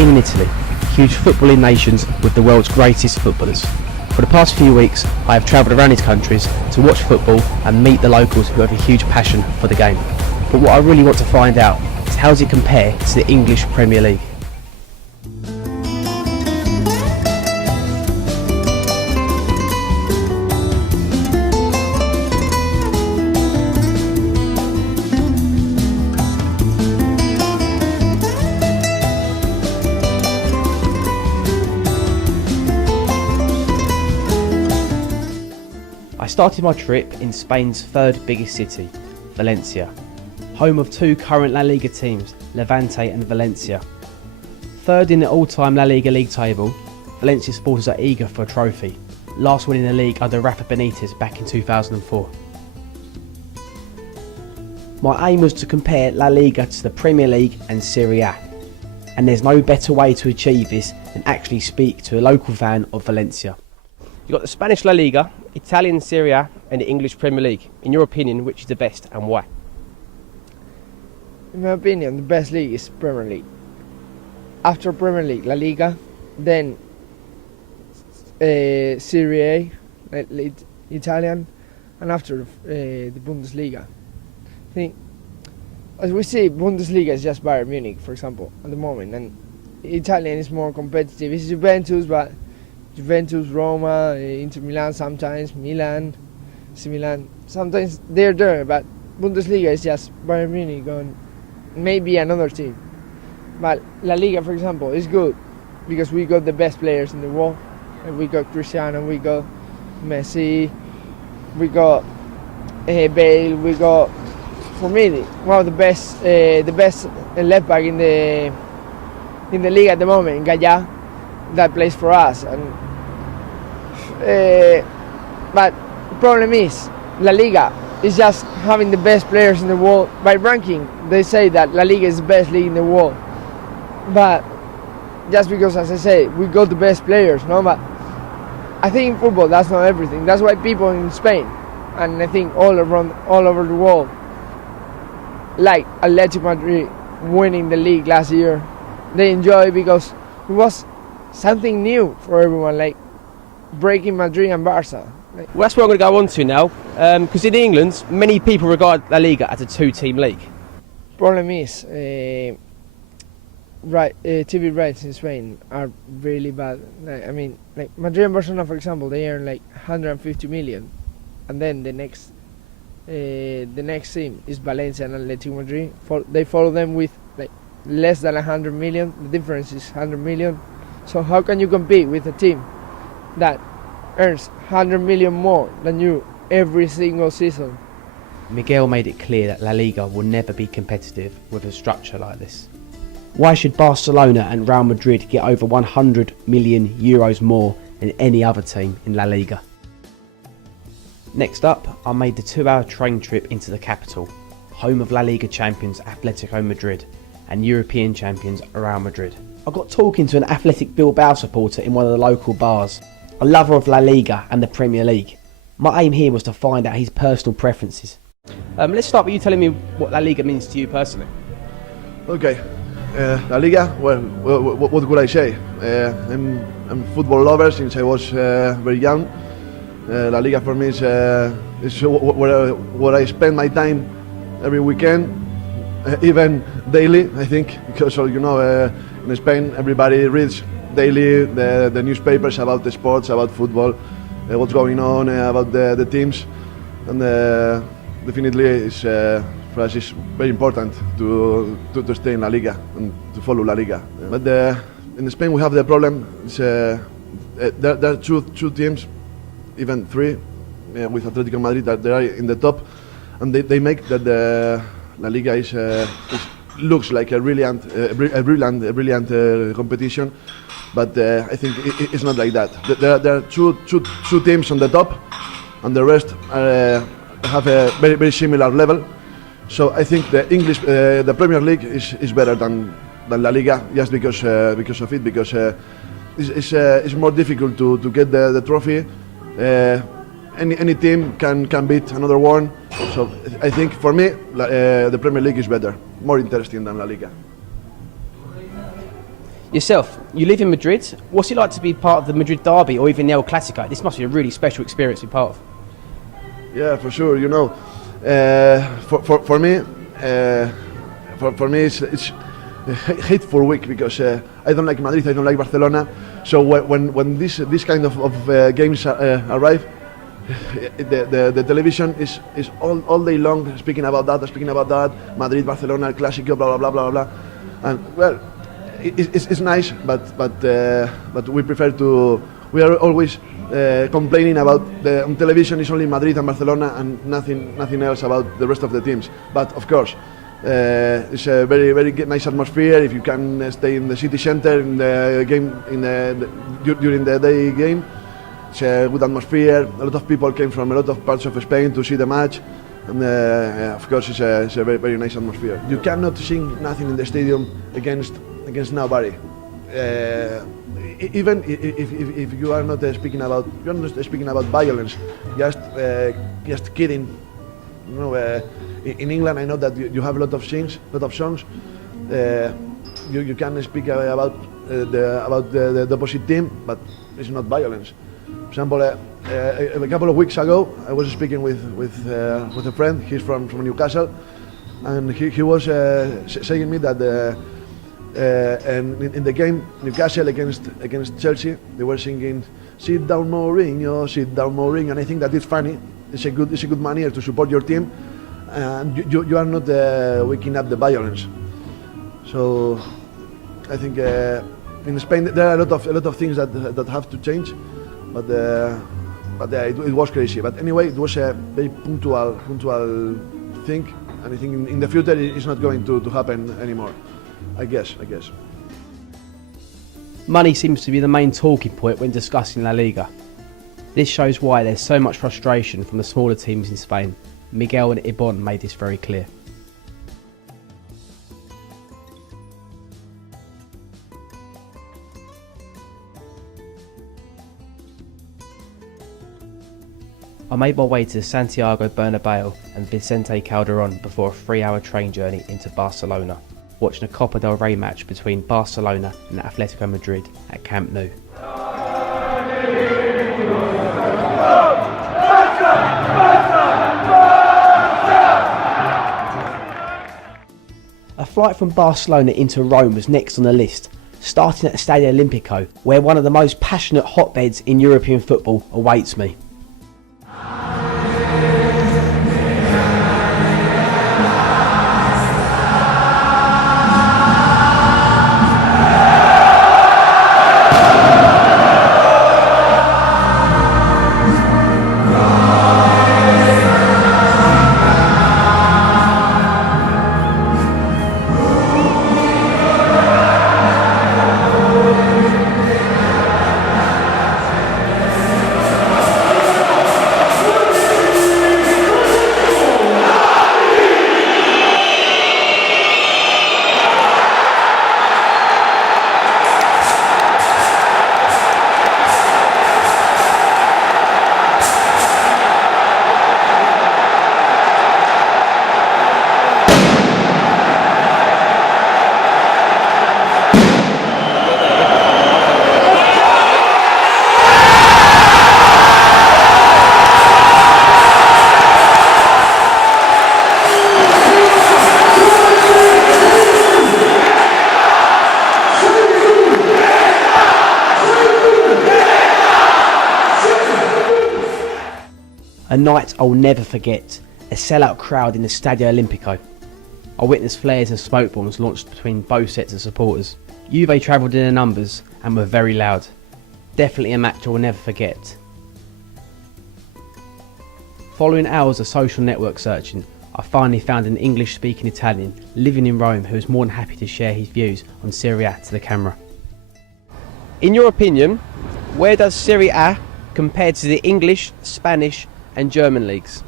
Spain and Italy, huge footballing nations with the world's greatest footballers. For the past few weeks, I have travelled around these countries to watch football and meet the locals who have a huge passion for the game. But what I really want to find out is how does it compare to the English Premier League? I started my trip in Spain's third biggest city, Valencia, home of two current La Liga teams, Levante and Valencia. Third in the all-time La Liga league table, Valencia supporters are eager for a trophy, last winning the league under Rafa Benitez back in 2004. My aim was to compare La Liga to the Premier League and Serie A, and there's no better way to achieve this than actually speak to a local fan of Valencia. You've got the Spanish La Liga, Italian Serie A and the English Premier League. In your opinion, which is the best and why? In my opinion, the best league is Premier League. After Premier League, La Liga, then Serie A, Italian, and after the Bundesliga. I think, as we see, Bundesliga is just Bayern Munich, for example, at the moment, and Italian is more competitive. It's Juventus, but Juventus, Roma, Inter Milan sometimes, Milan, AC Milan, sometimes they're there, but Bundesliga is just Bayern Munich and maybe another team. But La Liga, for example, is good because we got the best players in the world. And we got Cristiano, we got Messi, we got Bale, we got, for me, one of the best left back in the league at the moment, Gaya, that plays for us. And but the problem is La Liga is just having the best players in the world. By ranking, they say that La Liga is the best league in the world, but just because, as I say, we got the best players, no. But I think in football that's not everything. That's why people in Spain, and I think all over the world, like Atletico Madrid winning the league last year, they enjoy because it was something new for everyone, like breaking Madrid and Barca. Well, that's what I'm going to go on to now, because in England, many people regard La Liga as a two-team league. Problem is, TV rights in Spain are really bad. I mean, like Madrid and Barcelona, for example, they earn like 150 million, and then the next team is Valencia and Atletico Madrid. They follow them with like less than 100 million. The difference is 100 million. So how can you compete with a team that earns 100 million more than you every single season? Miguel made it clear that La Liga will never be competitive with a structure like this. Why should Barcelona and Real Madrid get over 100 million euros more than any other team in La Liga? Next up, I made the 2-hour train trip into the capital, home of La Liga champions Atletico Madrid and European champions Real Madrid. I got talking to an Athletic Bilbao supporter in one of the local bars, a lover of La Liga and the Premier League. My aim here was to find out his personal preferences. Let's start with you telling me what La Liga means to you personally. Okay, La Liga, well, what would I say? I'm a football lover since I was very young. La Liga for me is where I spend my time every weekend, even daily, I think, because in Spain everybody reads daily the newspapers about the sports, about football, what's going on, about the teams, and definitely for us it's very important to stay in La Liga and to follow La Liga. But in Spain we have the problem, there are two teams, even three, with Atletico Madrid that they are in the top, and they make that the La Liga looks like a brilliant competition, but I think it's not like that. There are two teams on the top, and the rest have a very similar level. So I think the Premier League is better than La Liga, just because of it, because it's more difficult to get the trophy. Any team can beat another one. So I think for me the Premier League is better, more interesting than La Liga. Yourself, you live in Madrid. What's it like to be part of the Madrid derby or even the El Clasico? This must be a really special experience to be part of. Yeah, for sure. You know, for me, it's a hateful week because I don't like Madrid, I don't like Barcelona. So when this kind of games arrive, the television is all day long speaking about that, Madrid, Barcelona, El Clásico, blah blah blah blah blah, and well, it's nice, but we prefer to. We are always complaining about on television is only Madrid and Barcelona and nothing else about the rest of the teams. But of course, it's a very nice atmosphere if you can stay in the city center in the game during the day game. It's a good atmosphere. A lot of people came from a lot of parts of Spain to see the match, and of course it's a very nice atmosphere. You cannot sing nothing in the stadium against nobody. Even if you are not speaking about violence, just kidding. You know, in England I know that you have a lot of songs. You can speak about the opposite team, but it's not violence. For example, a couple of weeks ago, I was speaking with a friend. He's from Newcastle, and he was saying me that and in the game Newcastle against Chelsea, they were singing "Sit down, Mourinho, sit down, Mourinho," and I think that it's funny. It's a good manner to support your team, and you are not waking up the violence. So I think in Spain there are a lot of things that have to change, but it was crazy. But anyway, it was a very punctual thing, and I think in the future it's not going to happen anymore. I guess. Money seems to be the main talking point when discussing La Liga. This shows why there's so much frustration from the smaller teams in Spain. Miguel and Ibon made this very clear. I made my way to Santiago Bernabeu and Vicente Calderon before a 3-hour train journey into Barcelona, watching a Copa Del Rey match between Barcelona and Atletico Madrid at Camp Nou. A flight from Barcelona into Rome was next on the list, starting at the Stadio Olimpico, where one of the most passionate hotbeds in European football awaits me. A night I'll never forget, a sellout crowd in the Stadio Olimpico. I witnessed flares and smoke bombs launched between both sets of supporters. Juve travelled in their numbers and were very loud. Definitely a match I will never forget. Following hours of social network searching, I finally found an English-speaking Italian living in Rome who was more than happy to share his views on Serie A to the camera. In your opinion, where does Serie A compare to the English, Spanish and German leagues?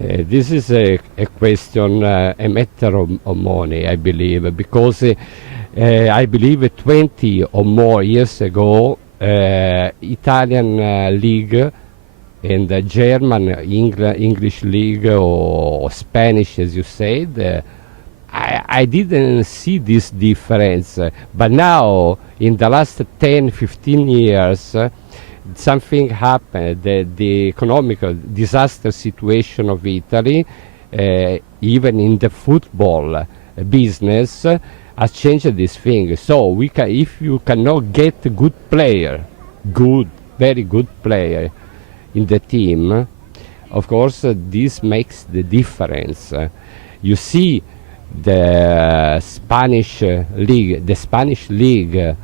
This is a question, a matter of money, I believe, because I believe 20 or more years ago, Italian league and the German English league or Spanish, as you said, I didn't see this difference, but now in the last 10-15 years something happened. The economic disaster situation of Italy, even in the football business, has changed this thing. So if you cannot get a good player, very good player in the team, of course this makes the difference. You see the Spanish league,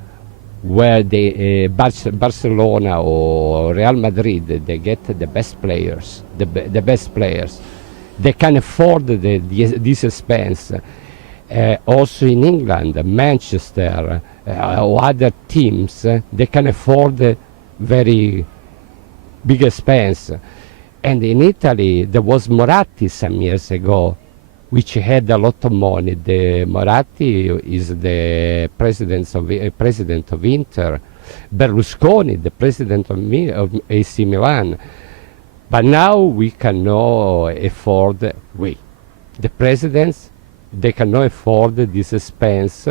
where Barcelona or Real Madrid, they get the best players, the best players. They can afford this expense. Also in England, Manchester, or other teams, they can afford very big expense. And in Italy, there was Moratti some years ago, which had a lot of money. The Moratti is the president of Inter. Berlusconi, the president of AC Milan. But now we cannot afford, the presidents, they cannot afford this expense,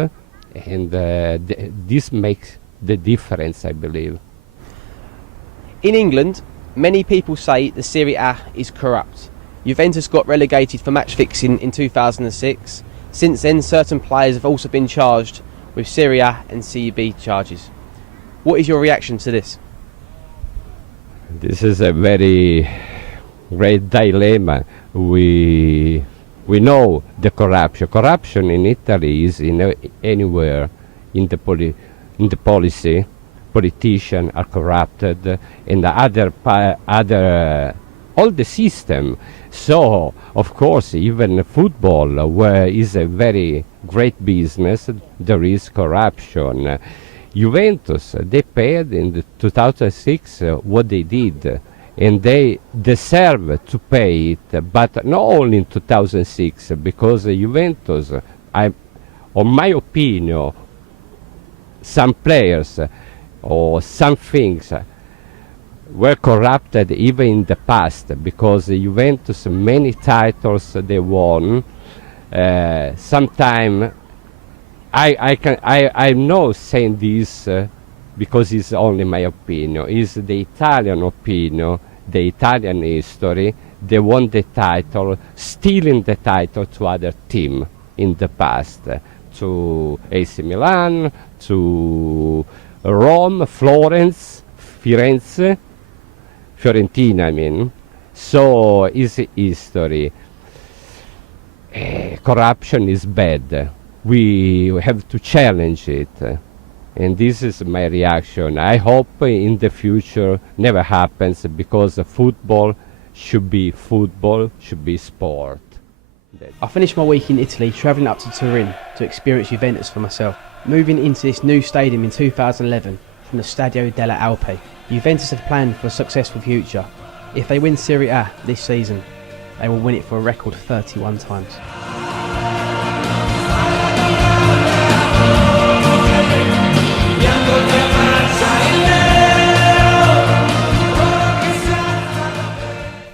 and this makes the difference, I believe. In England, many people say the Serie A is corrupt. Juventus got relegated for match fixing in 2006. Since then, certain players have also been charged with Serie A and CB charges. What is your reaction to this? This is a very great dilemma. We know the corruption. Corruption in Italy is anywhere in the policy. Politicians are corrupted, and all the system. So, of course, even football, where is a very great business, there is corruption. Juventus, they paid in the 2006 what they did, and they deserve to pay it, but not only in 2006, because Juventus, on my opinion, some players or some things were corrupted even in the past, because Juventus, many titles they won. Sometime I'm not saying this because it's only my opinion. It's the Italian opinion, the Italian history. They won the title, stealing the title to other team in the past, to AC Milan, to Rome, Florence, Firenze, Fiorentina, I mean. So is history. Corruption is bad. We have to challenge it, and this is my reaction. I hope in the future never happens, because football should be sport. I finished my week in Italy travelling up to Turin to experience Juventus for myself. Moving into this new stadium in 2011 from the Stadio Olimpico, Juventus have planned for a successful future. If they win Serie A this season, they will win it for a record 31 times.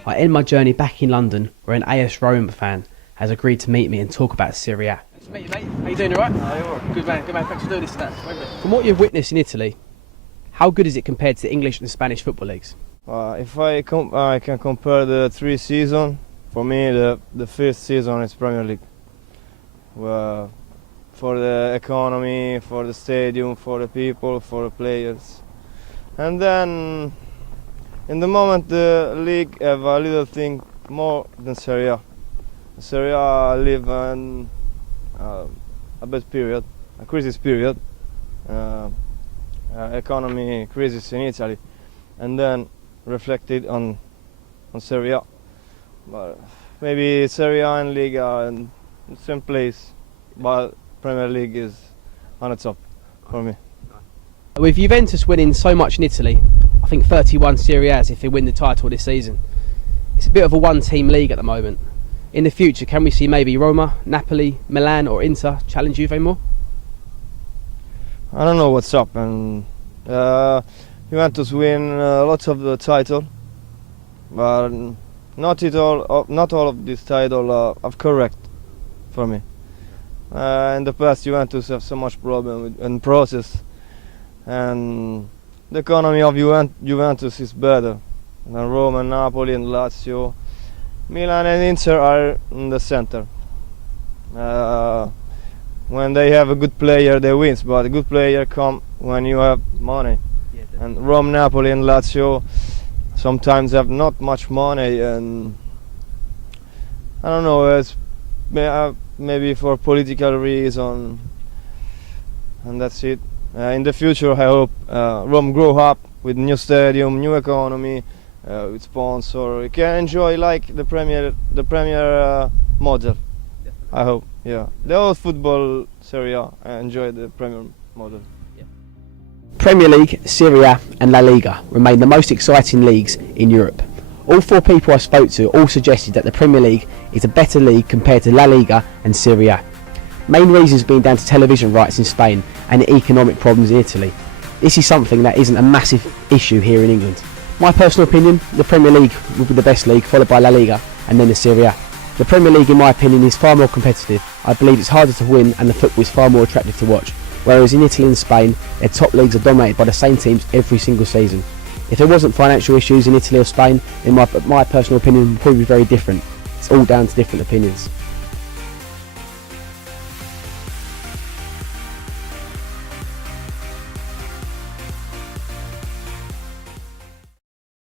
I end my journey back in London, where an AS Roma fan has agreed to meet me and talk about Serie A. Nice to meet you, mate. How you doing, alright? Good man, thanks for doing this. From what you've witnessed in Italy, how good is it compared to the English and Spanish football leagues? If I can compare the 3 seasons, for me the first season is Premier League. For the economy, for the stadium, for the people, for the players. And then in the moment the league have a little thing more than Serie A. Serie A live in a bad period, a crisis period, economy crisis in Italy, and then reflected on Serie A. But maybe Serie A and Liga are in the same place, but Premier League is on the top for me. With Juventus winning so much in Italy, I think 31 Serie A's if they win the title this season, it's a bit of a one-team league at the moment. In the future, can we see maybe Roma, Napoli, Milan or Inter challenge Juve more? I don't know what's up, and Juventus win lots of the title, but not all of these titles are correct for me. In the past, Juventus have so much problem in process, and the economy of Juventus is better than Rome and Napoli and Lazio. Milan and Inter are in the center. When they have a good player, they win, but a good player come when you have money. And Rome, Napoli and Lazio sometimes have not much money, and I don't know, it's maybe for political reason, and that's it. In the future, I hope Rome grow up with new stadium, new economy, with sponsor. You can enjoy like the Premier model. I hope, yeah. The whole football Serie A, I enjoy the Premier model. Premier League, Serie A and La Liga remain the most exciting leagues in Europe. All four people I spoke to all suggested that the Premier League is a better league compared to La Liga and Serie A. Main reasons being down to television rights in Spain and the economic problems in Italy. This is something that isn't a massive issue here in England. My personal opinion, the Premier League will be the best league, followed by La Liga and then the Serie A. The Premier League, in my opinion, is far more competitive. I believe it's harder to win and the football is far more attractive to watch. Whereas in Italy and Spain, their top leagues are dominated by the same teams every single season. If there wasn't financial issues in Italy or Spain, in my personal opinion, would probably be very different. It's all down to different opinions.